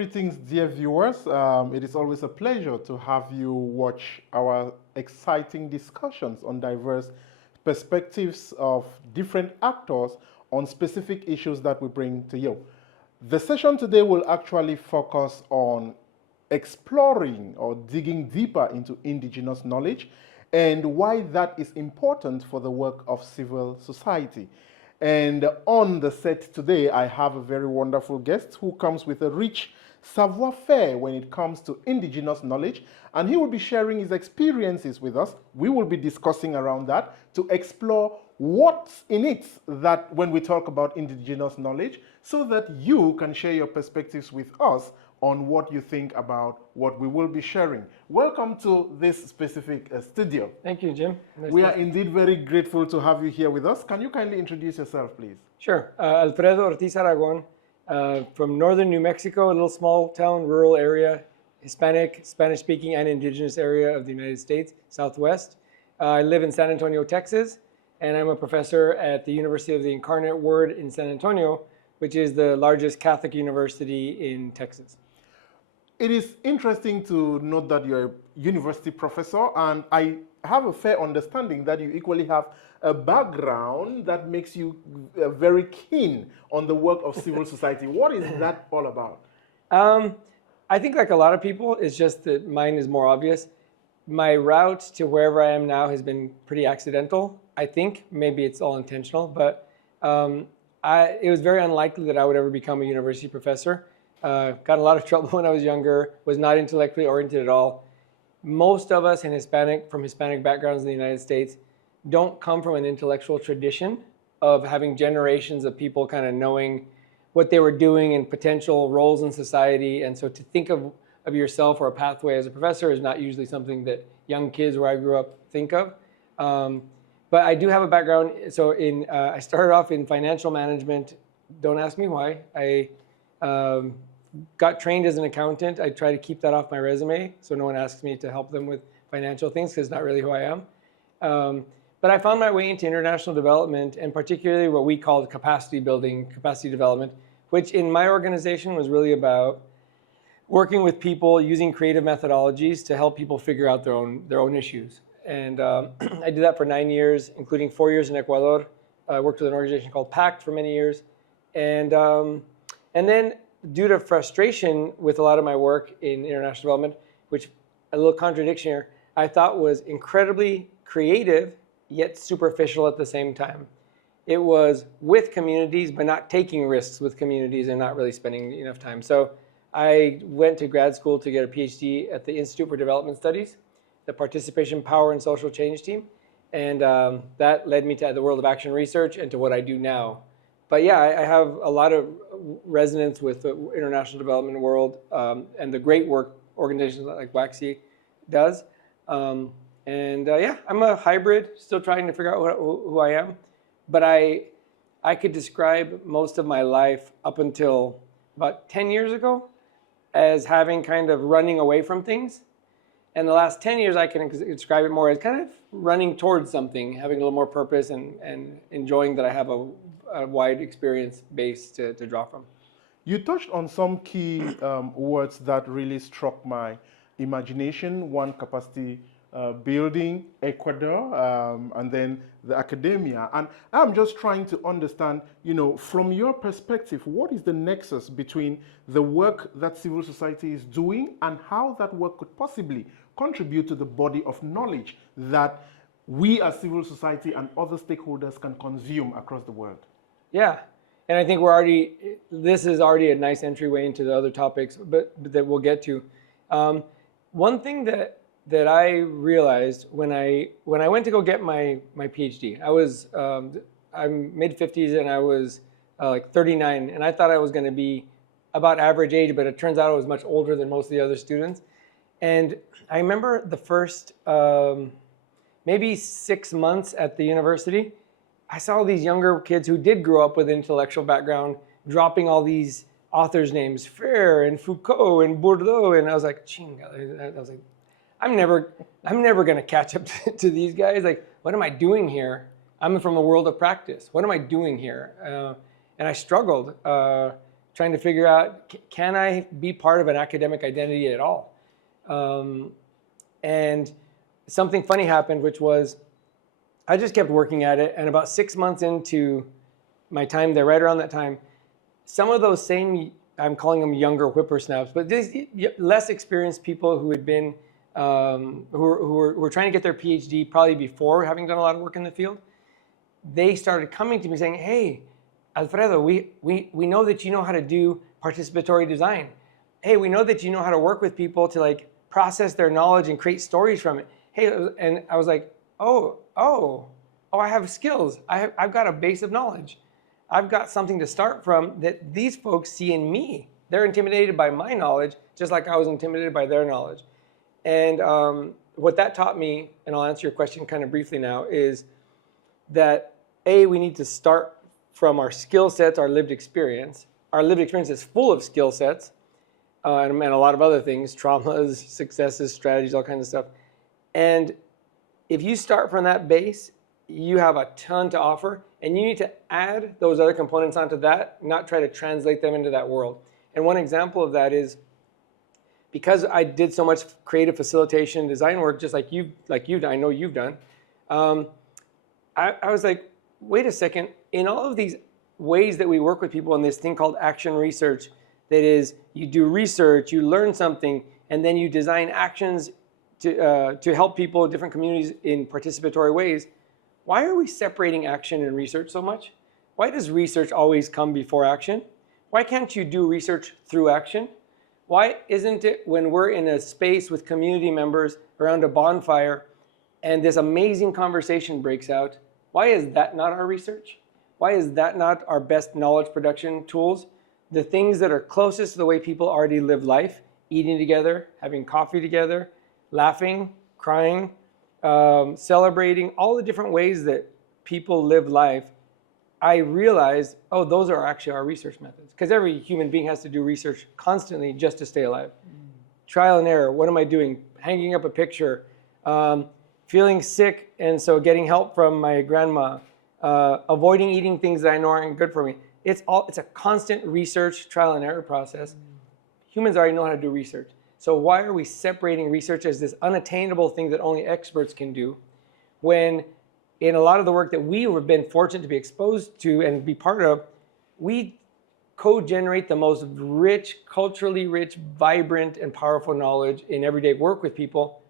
greetings, dear viewers. It is always a pleasure to have you watch our exciting discussions on diverse perspectives of different actors on specific issues that we bring to you. The session today will actually focus on exploring or digging deeper into indigenous knowledge and why that is important for the work of civil society. And on the set today, I have a very wonderful guest who comes with a rich savoir-faire when it comes to indigenous knowledge, and he will be sharing his experiences with us. We will be discussing around that to explore what's in it that when we talk about indigenous knowledge, so that you can share your perspectives with us on what you think about what we will be sharing. Welcome to this specific studio. Thank you, Jim. We are indeed very grateful to have you here with us. Can you kindly introduce yourself, please? Sure. Alfredo Ortiz, from northern New Mexico, a little small town, rural area, Hispanic, Spanish-speaking, and indigenous area of the United States, Southwest. I live in San Antonio, Texas, and I'm a professor at the University of the Incarnate Word in San Antonio, which is the largest Catholic university in Texas. It is interesting to note that you're a university professor, and I have a fair understanding that you equally have a background that makes you very keen on the work of civil society. What is that all about? I think like a lot of people, it's just that mine is more obvious. My route to wherever I am now has been pretty accidental. I think maybe it's all intentional, but it was very unlikely that I would ever become a university professor. Got in a lot of trouble when I was younger, was not intellectually oriented at all. Most of us from Hispanic backgrounds in the United States don't come from an intellectual tradition of having generations of people kind of knowing what they were doing and potential roles in society. And so to think of yourself or a pathway as a professor is not usually something that young kids where I grew up think of. But I do have a background. So I started off in financial management. Don't ask me why. I got trained as an accountant. I try to keep that off my resume so no one asks me to help them with financial things because it's not really who I am. But I found my way into international development and particularly what we called capacity building, capacity development, which in my organization was really about working with people using creative methodologies to help people figure out their own issues. And I did that for 9 years, including 4 years in Ecuador. I worked with an organization called PACT for many years. And then due to frustration with a lot of my work in international development, which a little contradiction here, I thought was incredibly creative, yet superficial at the same time. It was with communities, but not taking risks with communities and not really spending enough time. So I went to grad school to get a PhD at the Institute for Development Studies, the Participation, Power, and Social Change team. And that led me to the World of Action Research and to what I do now. But yeah, I have a lot of resonance with the international development world and the great work organizations like WACSI does. Yeah, I'm a hybrid, still trying to figure out who I am. But I could describe most of my life up until about 10 years ago as having kind of running away from things. And the last 10 years, I can describe it more as kind of running towards something, having a little more purpose and enjoying that I have a wide experience base to draw from. You touched on some key words that really struck my imagination. One, capacity building, Ecuador, and then the academia. And I'm just trying to understand, from your perspective, what is the nexus between the work that civil society is doing and how that work could possibly contribute to the body of knowledge that we as civil society and other stakeholders can consume across the world? Yeah, and I think this is already a nice entryway into the other topics, but that we'll get to. One thing that I realized when I went to go get my PhD, I'm mid-50s and I was like 39, and I thought I was going to be about average age, but it turns out I was much older than most of the other students. And I remember the first maybe 6 months at the university, I saw all these younger kids who did grow up with an intellectual background dropping all these authors' names, Freire and Foucault and Bourdieu, and I was like, chinga. I was like, I'm never going to catch up to these guys. Like, what am I doing here? I'm from the world of practice. What am I doing here? And I struggled trying to figure out, can I be part of an academic identity at all? And something funny happened, which was I just kept working at it. And about 6 months into my time there, right around that time, some of those same, I'm calling them younger whippersnaps, but these less experienced people who had been, who were trying to get their PhD probably before having done a lot of work in the field, they started coming to me saying, hey, Alfredo, we know that you know how to do participatory design. Hey, we know that you know how to work with people to like process their knowledge and create stories from it. Hey, and I was like, oh, I have skills. I've got a base of knowledge. I've got something to start from that these folks see in me. They're intimidated by my knowledge, just like I was intimidated by their knowledge. And what that taught me, and I'll answer your question kind of briefly now, is that A, we need to start from our skill sets, our lived experience. Our lived experience is full of skill sets and a lot of other things, traumas, successes, strategies, all kinds of stuff. And if you start from that base, you have a ton to offer, and you need to add those other components onto that, not try to translate them into that world. And one example of that is, because I did so much creative facilitation design work, just like you, I know you've done, I was like, wait a second, in all of these ways that we work with people in this thing called action research, that is, you do research, you learn something, and then you design actions to help people, different communities in participatory ways. Why are we separating action and research so much? Why does research always come before action? Why can't you do research through action? Why isn't it when we're in a space with community members around a bonfire and this amazing conversation breaks out, why is that not our research? Why is that not our best knowledge production tools? The things that are closest to the way people already live life, eating together, having coffee together, laughing, crying, celebrating, all the different ways that people live life, I realized, oh, those are actually our research methods. Because every human being has to do research constantly just to stay alive. Trial and error, what am I doing? Hanging up a picture, feeling sick, and so getting help from my grandma, avoiding eating things that I know aren't good for me. It's a constant research, trial and error process. Humans already know how to do research. So why are we separating research as this unattainable thing that only experts can do, when in a lot of the work that we have been fortunate to be exposed to and be part of, we co-generate the most rich, culturally rich, vibrant, and powerful knowledge in everyday work with people.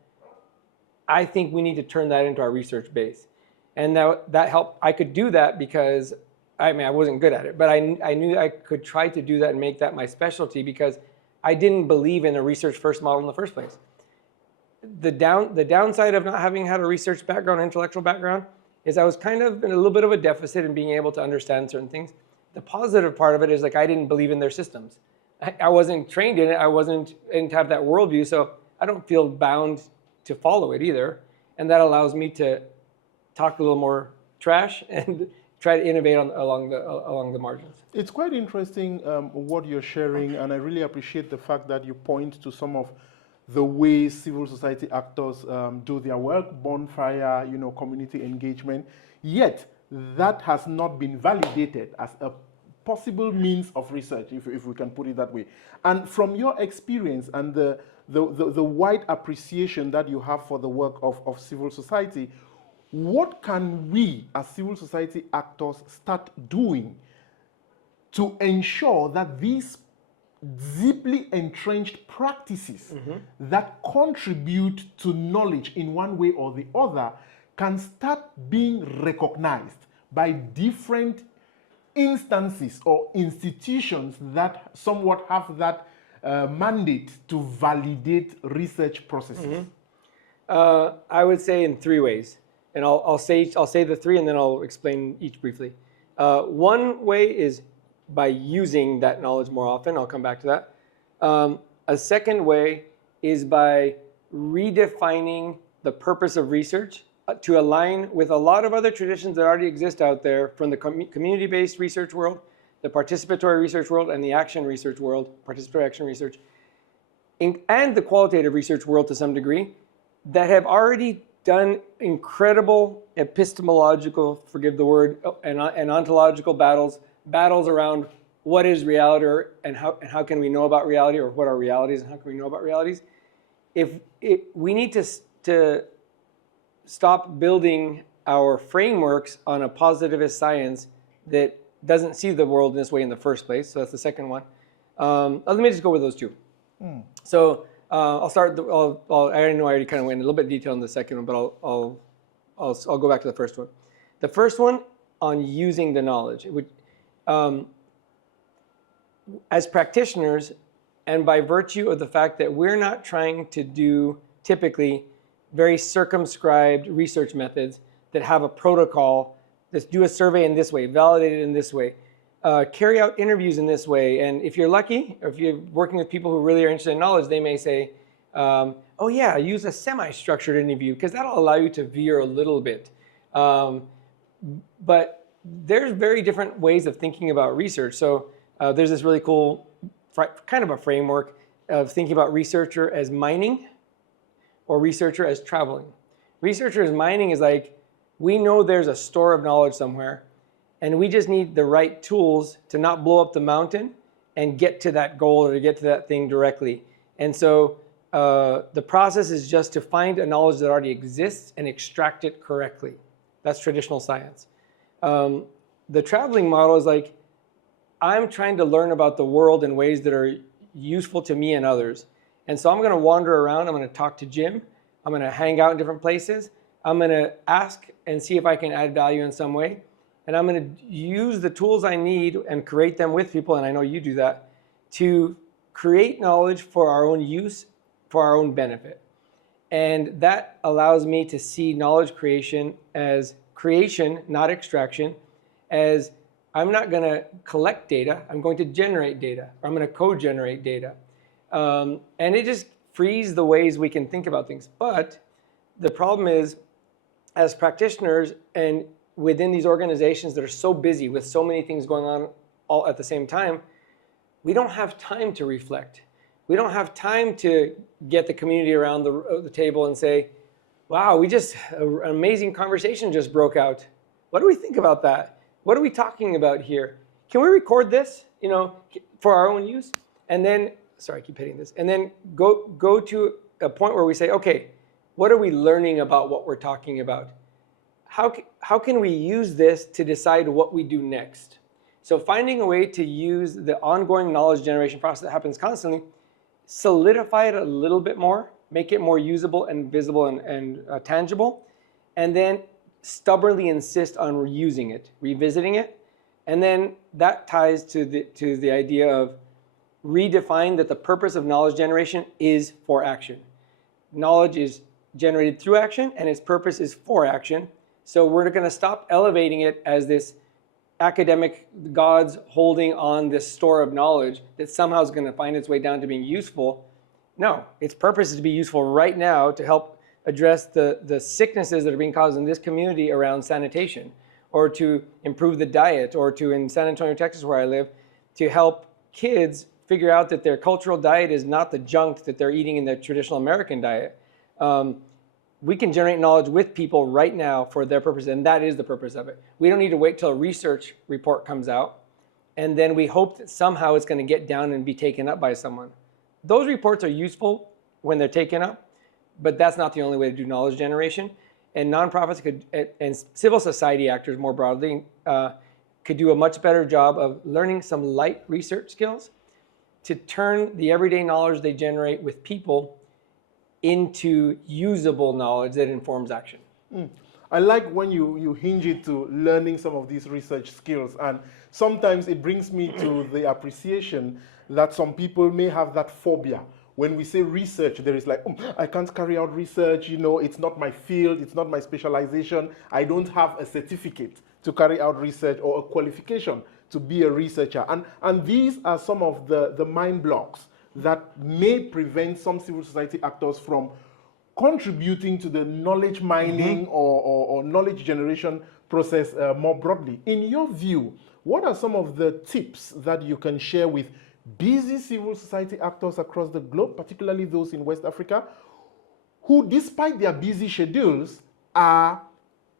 I think we need to turn that into our research base. And that helped. I could do that because, I wasn't good at it, but I knew I could try to do that and make that my specialty, because I didn't believe in a research first model in the first place. The downside of not having had a research background, intellectual background, is I was kind of in a little bit of a deficit in being able to understand certain things. The positive part of it is, like, I didn't believe in their systems. I wasn't trained in it. I didn't have that worldview, so I don't feel bound to follow it either. And that allows me to talk a little more trash and try to innovate along the margins. It's quite interesting what you're sharing, and I really appreciate the fact that you point to some of the ways civil society actors do their work, bonfire, community engagement. Yet that has not been validated as a possible means of research, if we can put it that way. And from your experience and the wide appreciation that you have for the work of civil society, what can we as civil society actors start doing to ensure that these deeply entrenched practices that contribute to knowledge in one way or the other can start being recognized by different instances or institutions that somewhat have that mandate to validate research processes? I would say in 3 ways. And I'll say the 3, and then I'll explain each briefly. One way is by using that knowledge more often. I'll come back to that. A second way is by redefining the purpose of research to align with a lot of other traditions that already exist out there, from the community-based research world, the participatory research world, and the action research world, participatory action research, and the qualitative research world to some degree, that have already done incredible epistemological, forgive the word, and ontological battles around what is reality, and how can we know about reality, or what are realities and how can we know about realities. We need to stop building our frameworks on a positivist science that doesn't see the world in this way in the first place. So that's the second one. Let me just go with those two. So I'll start. I already know I already kind of went in a little bit of detail on the second one, but I'll go back to the first one. The first one on using the knowledge. As practitioners, and by virtue of the fact that we're not trying to do typically very circumscribed research methods that have a protocol, let's do a survey in this way, validate it in this way, carry out interviews in this way. And if you're lucky, or if you're working with people who really are interested in knowledge, they may say, oh yeah, use a semi-structured interview because that'll allow you to veer a little bit. But there's very different ways of thinking about research. So there's this really cool kind of a framework of thinking about researcher as mining or researcher as traveling. Researcher as mining is like, we know there's a store of knowledge somewhere, and we just need the right tools to not blow up the mountain and get to that goal or to get to that thing directly. And so the process is just to find a knowledge that already exists and extract it correctly. That's traditional science. The traveling model is like, I'm trying to learn about the world in ways that are useful to me and others. And so I'm going to wander around. I'm going to talk to Jim. I'm going to hang out in different places. I'm going to ask and see if I can add value in some way. And I'm going to use the tools I need and create them with people, and I know you do that, to create knowledge for our own use, for our own benefit. And that allows me to see knowledge creation as creation, not extraction, as I'm not going to collect data, I'm going to generate data, or I'm going to co-generate data. And it just frees the ways we can think about things. But the problem is, as practitioners and within these organizations that are so busy with so many things going on all at the same time, we don't have time to reflect. We don't have time to get the community around the table and say, wow, an amazing conversation just broke out. What do we think about that? What are we talking about here? Can we record this, for our own use? And then, sorry, I keep hitting this. And then go to a point where we say, okay, what are we learning about what we're talking about? How can we use this to decide what we do next? So finding a way to use the ongoing knowledge generation process that happens constantly, solidify it a little bit more, make it more usable and visible and tangible, and then stubbornly insist on using it, revisiting it. And then that ties to the idea of redefine that the purpose of knowledge generation is for action. Knowledge is generated through action, and its purpose is for action. So we're going to stop elevating it as this academic gods holding on this store of knowledge that somehow is going to find its way down to being useful. No, its purpose is to be useful right now to help address the sicknesses that are being caused in this community around sanitation, or to improve the diet, or to, in San Antonio, Texas, where I live, to help kids figure out that their cultural diet is not the junk that they're eating in the traditional American diet. We can generate knowledge with people right now for their purpose, and that is the purpose of it. We don't need to wait till a research report comes out, and then we hope that somehow it's going to get down and be taken up by someone. Those reports are useful when they're taken up, but that's not the only way to do knowledge generation. And nonprofits and civil society actors more broadly could do a much better job of learning some light research skills to turn the everyday knowledge they generate with people into usable knowledge that informs action. I like when you hinge it to learning some of these research skills, and sometimes it brings me to the appreciation that some people may have that phobia. When we say research, there is like, I can't carry out research, it's not my field, it's not my specialization, I don't have a certificate to carry out research or a qualification to be a researcher. And these are some of the mind blocks that may prevent some civil society actors from contributing to the knowledge mining or knowledge generation process more broadly. In your view, what are some of the tips that you can share with busy civil society actors across the globe, particularly those in West Africa, who, despite their busy schedules, are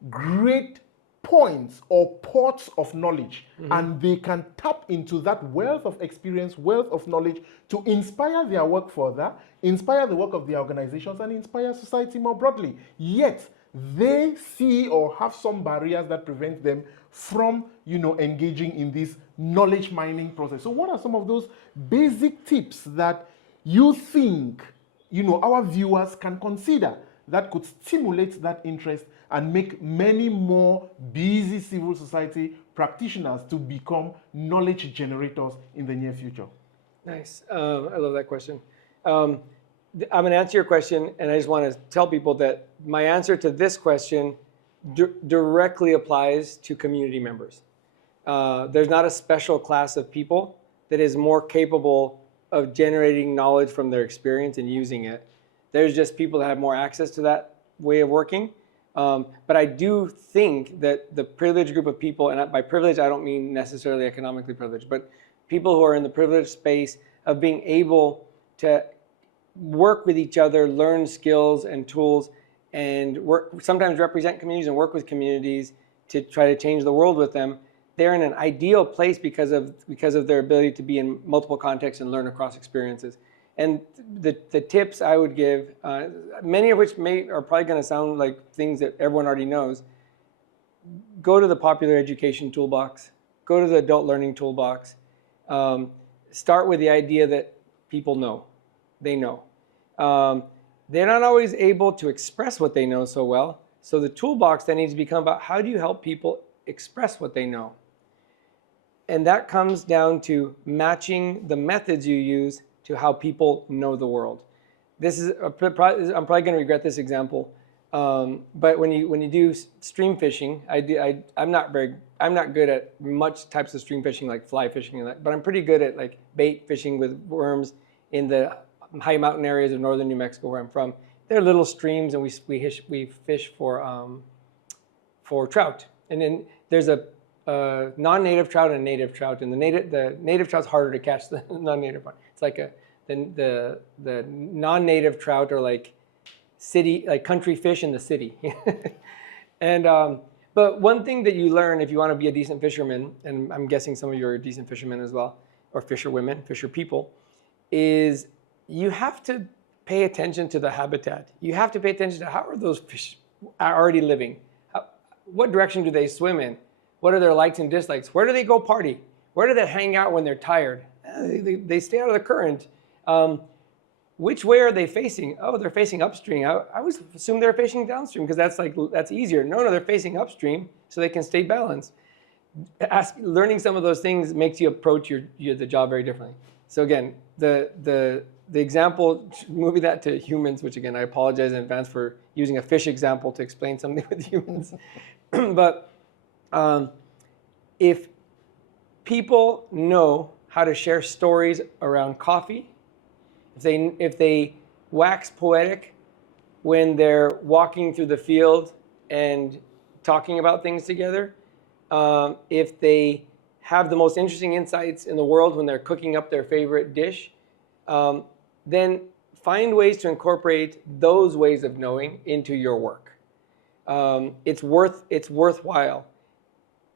great points or ports of knowledge, and they can tap into that wealth of experience, wealth of knowledge to inspire their work further, inspire the work of their organizations, and inspire society more broadly. Yet they see or have some barriers that prevent them from, engaging in this knowledge mining process. So what are some of those basic tips that you think, our viewers can consider that could stimulate that interest and make many more busy civil society practitioners to become knowledge generators in the near future? Nice. I love that question. I'm going to answer your question, and I just want to tell people that my answer to this question directly applies to community members. There's not a special class of people that is more capable of generating knowledge from their experience and using it. There's just people that have more access to that way of working. But I do think that the privileged group of people, and by privilege I don't mean necessarily economically privileged, but people who are in the privileged space of being able to work with each other, learn skills and tools, and sometimes represent communities and work with communities to try to change the world with them. They're in an ideal place because of their ability to be in multiple contexts and learn across experiences. And the tips I would give, many of which are probably going to sound like things that everyone already knows. Go to the popular education toolbox. Go to the adult learning toolbox. Start with the idea that people know. They know. They're not always able to express what they know so well. So the toolbox then needs to become about how do you help people express what they know? And that comes down to matching the methods you use to how people know the world. I'm probably going to regret this example, but when you do stream fishing, I'm not good at much types of stream fishing like fly fishing and that, but I'm pretty good at like bait fishing with worms in the high mountain areas of northern New Mexico where I'm from. They're little streams, and we fish for trout. And then there's a non-native trout and a native trout, and the native trout's harder to catch than the non-native one. It's like the non-native trout are like country fish in the city. And but one thing that you learn if you want to be a decent fisherman, and I'm guessing some of you are decent fishermen as well, or fisherwomen, fisher people, is you have to pay attention to the habitat. You have to pay attention to how are those fish already living? What direction do they swim in? What are their likes and dislikes? Where do they go party? Where do they hang out when they're tired? They stay out of the current. Which way are they facing? Oh, they're facing upstream. I always assume they're facing downstream because that's easier. No, they're facing upstream so they can stay balanced. Learning some of those things makes you approach the job very differently. So again, the example, moving that to humans, which again, I apologize in advance for using a fish example to explain something with humans. But if people know how to share stories around coffee, if they wax poetic when they're walking through the field and talking about things together, if they have the most interesting insights in the world when they're cooking up their favorite dish, then find ways to incorporate those ways of knowing into your work. It's worthwhile.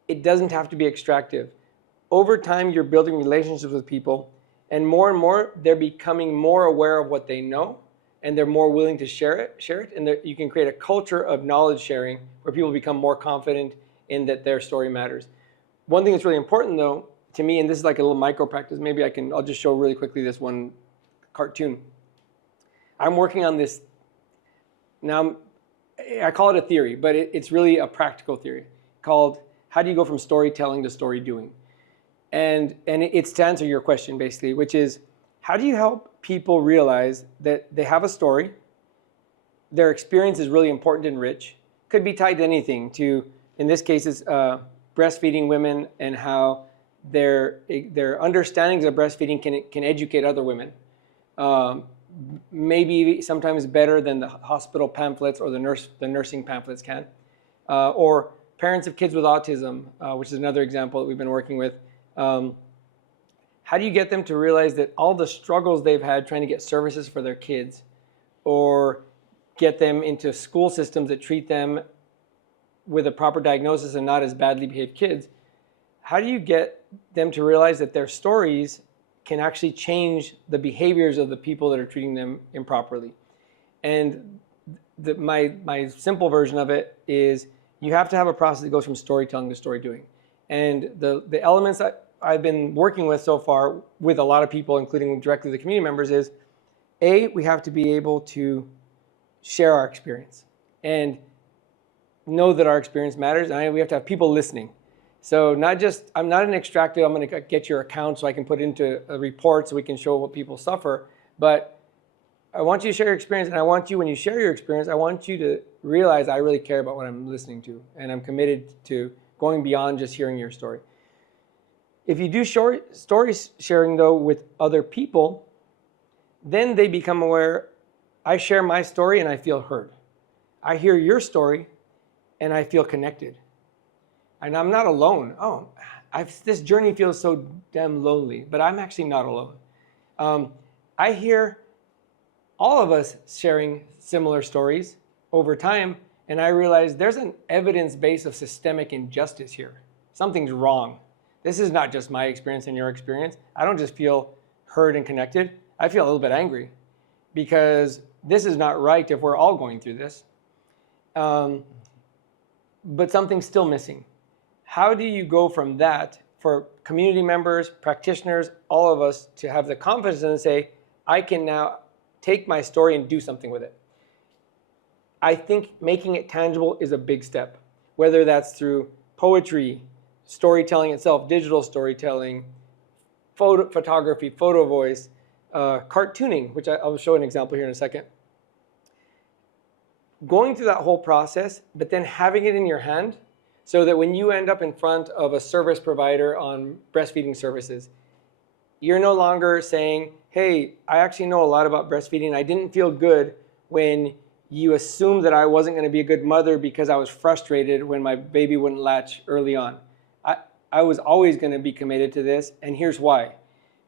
It doesn't have to be extractive. Over time, you're building relationships with people, and more, they're becoming more aware of what they know, and they're more willing to share it, and you can create a culture of knowledge sharing where people become more confident in that their story matters. One thing that's really important, though, to me, and this is like a little micro practice, maybe I'll just show really quickly this one cartoon. I'm working on this, now I call it a theory, but it's really a practical theory called how do you go from storytelling to story doing? And it's to answer your question, basically, which is how do you help people realize that they have a story, their experience is really important and rich, could be tied to anything, to, in this case, it's breastfeeding women and how their understandings of breastfeeding can educate other women. Maybe sometimes better than the hospital pamphlets or the nursing pamphlets can. Or parents of kids with autism, which is another example that we've been working with. How do you get them to realize that all the struggles they've had trying to get services for their kids, or get them into school systems that treat them with a proper diagnosis and not as badly behaved kids, how do you get them to realize that their stories can actually change the behaviors of the people that are treating them improperly? And my simple version of it is you have to have a process that goes from storytelling to story doing. And the elements that I've been working with so far with a lot of people, including directly the community members, is we have to be able to share our experience and know that our experience matters, and we have to have people listening. So I'm not an extractive, I'm going to get your account so I can put into a report so we can show what people suffer, but I want you to share your experience, and I want you, when you share your experience, I want you to realize I really care about what I'm listening to, and I'm committed to going beyond just hearing your story. If you do story sharing, though, with other people, then they become aware, I share my story and I feel heard. I hear your story and I feel connected. And I'm not alone. This journey feels so damn lonely, but I'm actually not alone. I hear all of us sharing similar stories over time, and I realize there's an evidence base of systemic injustice here. Something's wrong. This is not just my experience and your experience. I don't just feel heard and connected. I feel a little bit angry because this is not right if we're all going through this. But something's still missing. How do you go from that for community members, practitioners, all of us to have the confidence and say, I can now take my story and do something with it? I think making it tangible is a big step, whether that's through poetry, storytelling itself, digital storytelling, photography, photo voice, cartooning, which I'll show an example here in a second. Going through that whole process, but then having it in your hand so that when you end up in front of a service provider on breastfeeding services, you're no longer saying, hey, I actually know a lot about breastfeeding. I didn't feel good when you assumed that I wasn't going to be a good mother because I was frustrated when my baby wouldn't latch early on. I was always going to be committed to this, and here's why.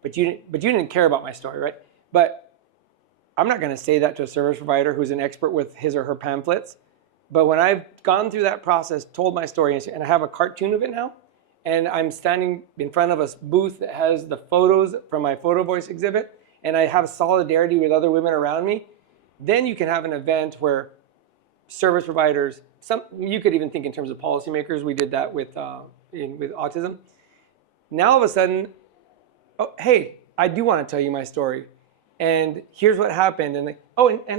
But you didn't care about my story, right? But I'm not going to say that to a service provider who's an expert with his or her pamphlets. But when I've gone through that process, told my story, and I have a cartoon of it now, and I'm standing in front of a booth that has the photos from my photo voice exhibit, and I have solidarity with other women around me, then you can have an event where service providers, you could even think in terms of policymakers. We did that with autism. Now all of a sudden, hey, I do want to tell you my story, and here's what happened, and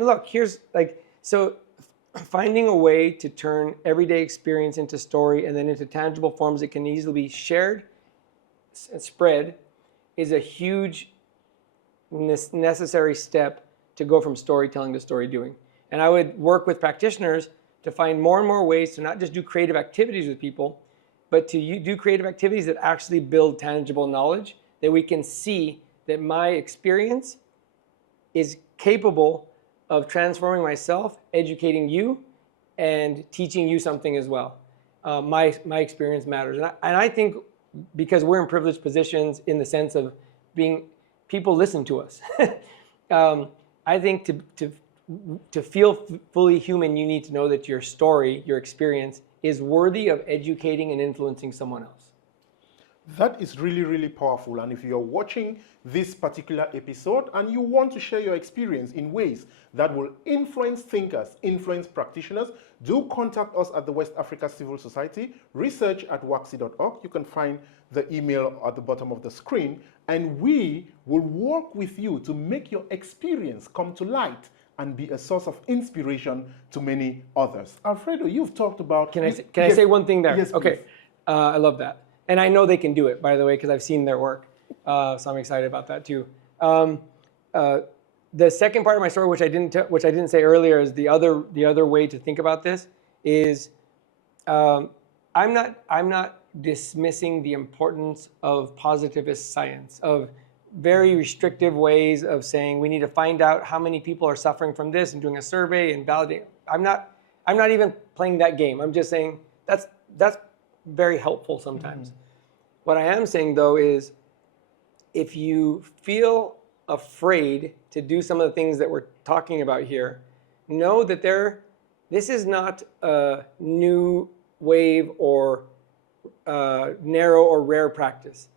look, here's so finding a way to turn everyday experience into story and then into tangible forms that can easily be shared and spread is a huge necessary step to go from storytelling to story doing. And I would work with practitioners to find more and more ways to not just do creative activities with people, but to do creative activities that actually build tangible knowledge, that we can see that my experience is capable of transforming myself, educating you, and teaching you something as well. My experience matters. And I think because we're in privileged positions in the sense of people listen to us. I think to feel fully human, you need to know that your story, your experience, is worthy of educating and influencing someone else. That is really, really powerful. And if you're watching this particular episode and you want to share your experience in ways that will influence thinkers, influence practitioners, do contact us at the West Africa Civil Society, research@wacsi.org. You can find the email at the bottom of the screen, and we will work with you to make your experience come to light and be a source of inspiration to many others. Alfredo, you've talked about... Can I say one thing there? Yes, okay. I love that. And I know they can do it, by the way, because I've seen their work. So I'm excited about that too. The second part of my story, which I didn't say earlier, is the other way to think about this is I'm not dismissing the importance of positivist science, of very restrictive ways of saying we need to find out how many people are suffering from this and doing a survey and validating. I'm not even playing that game. I'm just saying that's very helpful sometimes. What I am saying though is if you feel afraid to do some of the things that we're talking about here, know that this is not a new wave or narrow or rare practice.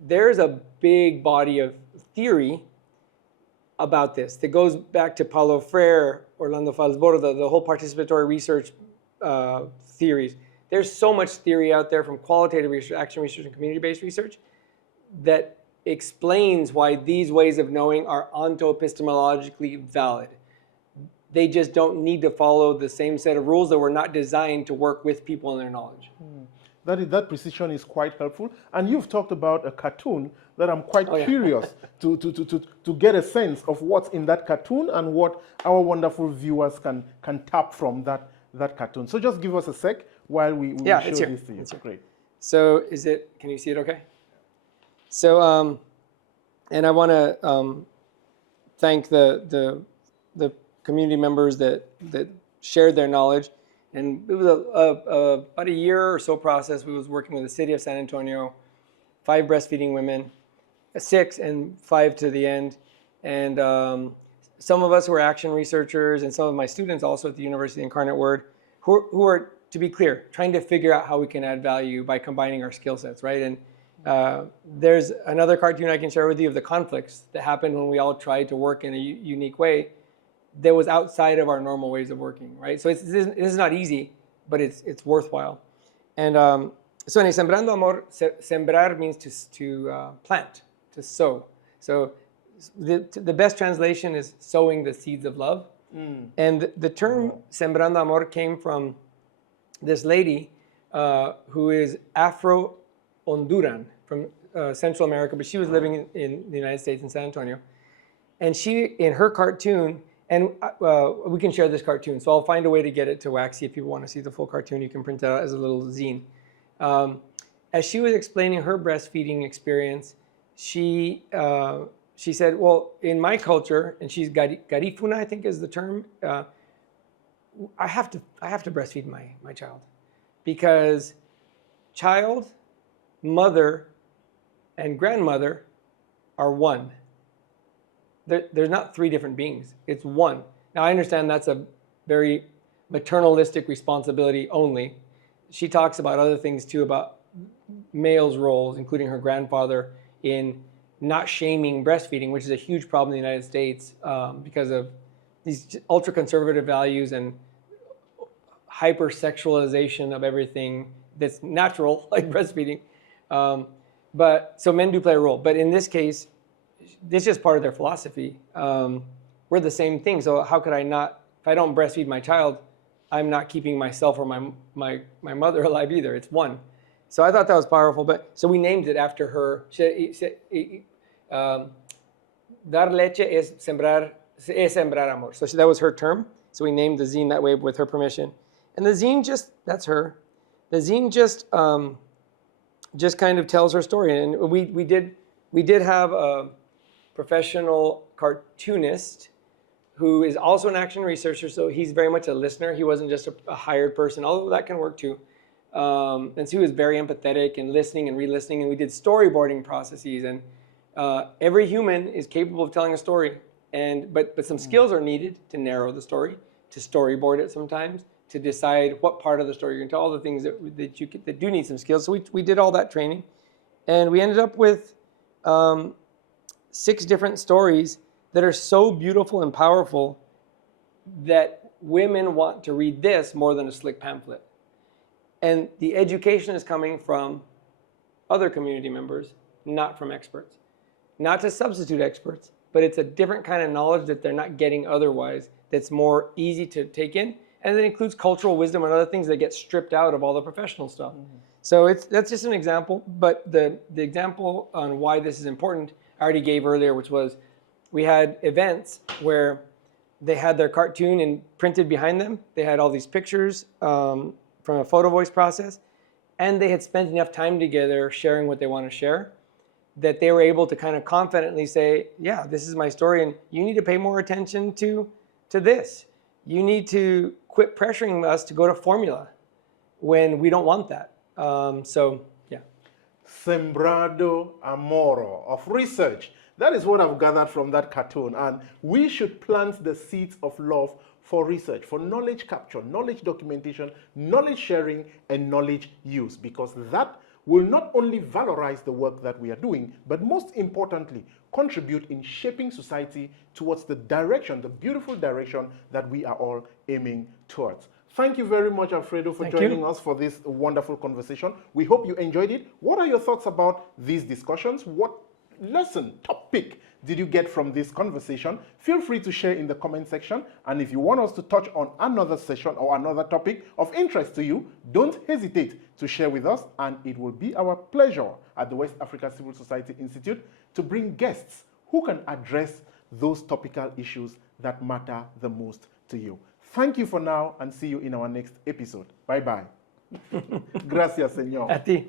There's a big body of theory about this that goes back to Paulo Freire, Orlando Falsborda, the whole participatory research theories. There's so much theory out there from qualitative research, action research, and community-based research that explains why these ways of knowing are onto-epistemologically valid. They just don't need to follow the same set of rules that were not designed to work with people and their knowledge. That precision is quite helpful. And you've talked about a cartoon that I'm quite curious to get a sense of what's in that cartoon and what our wonderful viewers can tap from that cartoon. So just give us a sec while we show this to you. Great. So can you see it okay? So, and I want to thank the community members that shared their knowledge. And it was about a year or so process. We was working with the city of San Antonio, 5 breastfeeding women, 6 and 5 to the end. And some of us were action researchers and some of my students also at the University of Incarnate Word who are, to be clear, trying to figure out how we can add value by combining our skill sets, right? And there's another cartoon I can share with you of the conflicts that happened when we all tried to work in a unique way that was outside of our normal ways of working, right? So this is not easy, but it's worthwhile. And so in Sembrando Amor, sembrar means to plant, to sow. So the best translation is sowing the seeds of love. And the term Sembrando Amor came from this lady who is Afro-Honduran from Central America, but she was living in the United States in San Antonio. And she, in her cartoon, and we can share this cartoon, so I'll find a way to get it to WACSI. If people want to see the full cartoon, you can print it out as a little zine. As she was explaining her breastfeeding experience, she said, well, in my culture, and she's garifuna, I think is the term, I have to breastfeed my child because child, mother, and grandmother are one. There's not 3 different beings. It's one. Now, I understand that's a very maternalistic responsibility only. She talks about other things too, about males' roles, including her grandfather, in not shaming breastfeeding, which is a huge problem in the United States because of these ultra-conservative values and hypersexualization of everything that's natural, like breastfeeding. But so men do play a role. But in this case, this is just part of their philosophy. We're the same thing. So how could I not, if I don't breastfeed my child, I'm not keeping myself or my mother alive either. It's one. So I thought that was powerful. But so we named it after her. Dar leche es sembrar amor. So that was her term. So we named the zine that way with her permission. And the zine that's her. The zine just kind of tells her story. And we did have a professional cartoonist who is also an action researcher, so he's very much a listener. He wasn't just a hired person, although that can work too. And so he was very empathetic and listening and re-listening, and we did storyboarding processes. And every human is capable of telling a story, but some skills are needed to narrow the story, to storyboard it sometimes, to decide what part of the story you're going to tell, all the things that do need some skills. So we did all that training, and we ended up with 6 different stories that are so beautiful and powerful that women want to read this more than a slick pamphlet. And the education is coming from other community members, not from experts. Not to substitute experts, but it's a different kind of knowledge that they're not getting otherwise, that's more easy to take in. And it includes cultural wisdom and other things that get stripped out of all the professional stuff. So that's just an example, but the example on why this is important, I already gave earlier, which was we had events where they had their cartoon and printed behind them. They had all these pictures from a photo voice process, and they had spent enough time together sharing what they want to share that they were able to kind of confidently say, yeah, this is my story, and you need to pay more attention to this. You need to quit pressuring us to go to formula when we don't want that. So, yeah. Sembrado Amoro of research. That is what I've gathered from that cartoon. And we should plant the seeds of love for research, for knowledge capture, knowledge documentation, knowledge sharing, and knowledge use, because that will not only valorize the work that we are doing, but most importantly, contribute in shaping society towards the direction, the beautiful direction that we are all aiming towards. Thank you very much, Alfredo, for joining us for this wonderful conversation. We hope you enjoyed it. What are your thoughts about these discussions? What lesson, topic did you get from this conversation? Feel free to share in the comment section. And if you want us to touch on another session or another topic of interest to you, don't hesitate to share with us. And it will be our pleasure at the West Africa Civil Society Institute to bring guests who can address those topical issues that matter the most to you. Thank you for now, and see you in our next episode. Bye-bye. Gracias, señor. A ti.